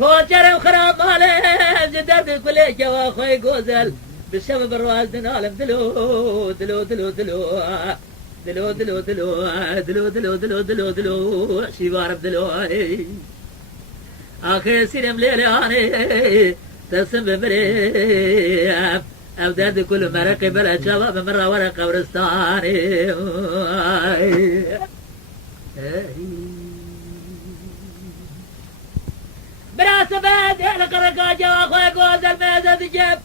كوجر وخراب ماله جدد كل جوا خوي جوزل بسبب الراس دنالم دلو دلو دلو دلو دلو دلو دلو دلو دلو دلو دلو دلو شيبار دلو آخر سيرم ليلاني تسم بمري أبداد كل مرق بلا شباب مرة ورا قبرستاني براس بعد القرقا جوا خوي جوز الميزة تجيب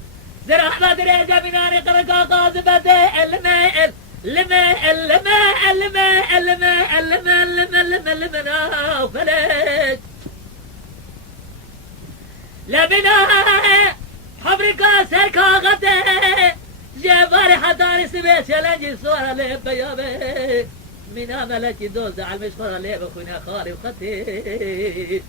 زرع ما تريد مناني قرقا قاذبة الماء الماء الماء الماء الماء الماء الماء الماء فلت لبنا حبركا سركا غته جبار حضار سبيش لنجي صورة ليه بيابي من عملك دوز على المشفرة ليه بخونا خاري وخطي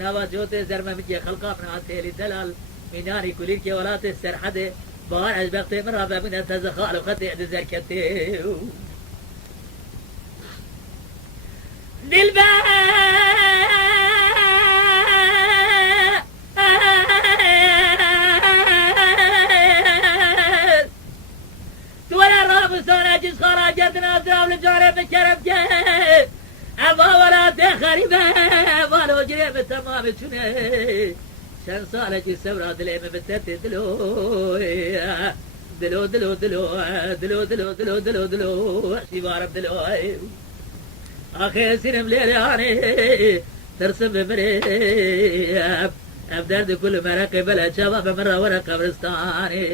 نوا جوتي زرمة مجي خلقا من عسيلي دلال مناني كليركي ولاتي السرحدي بار عجبقتي من رابع من التزخال وخطي عد زركتي دلبا جس خراجتنا درام لجاري بكرم جاي أبا ولا تخريبه والو جري بالتمام تشني شن صالة السورة دلي من بتت دلو دلو دلو دلو دلو دلو دلو دلو دلو شبارب دلو أخي سينم ليلاني ترسم بمري أبداد كل مرقب بلا شباب مرة ورا قبرستاني